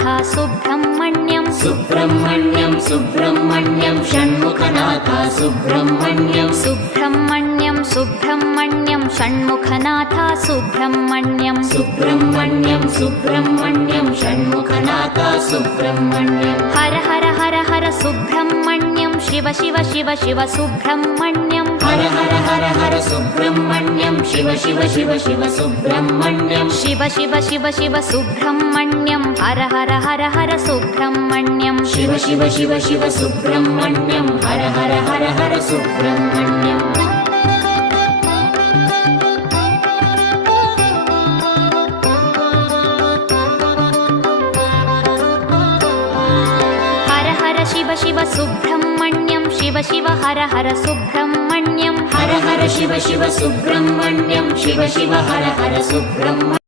Shanmukhanath Subrahmanyam Subrahmanyam Subrahmanyam Shanmukhanath Subrahmanyam Subrahmanyam Subrahmanyam Shanmukhanath Subrahmanyam Subrahmanyam Subrahmanyam Shanmukhanath Subrahmanyam Har Har Har Har Subrahmanyam Shiva Shiva Shiva Shiva Subrahmanyam Har Har Har Har Subrahmanyam Shiva Shiva Shiva Shiva Subrahmanyam Shiva Shiva Shiva Shiva Subrahmanyam Har Har Har Har Subrahmanyam Shiva Shiva Shiva Shiva Subrahmanyam Har Har Har Har Subrahmanyam Har Har Shiva Shiva Subrahmanyam Shiva Shiva Har Har Subrahmanyam Har Har Shiva Shiva Subrahmanyam Shiva Shiva Har Har Subrahmanyam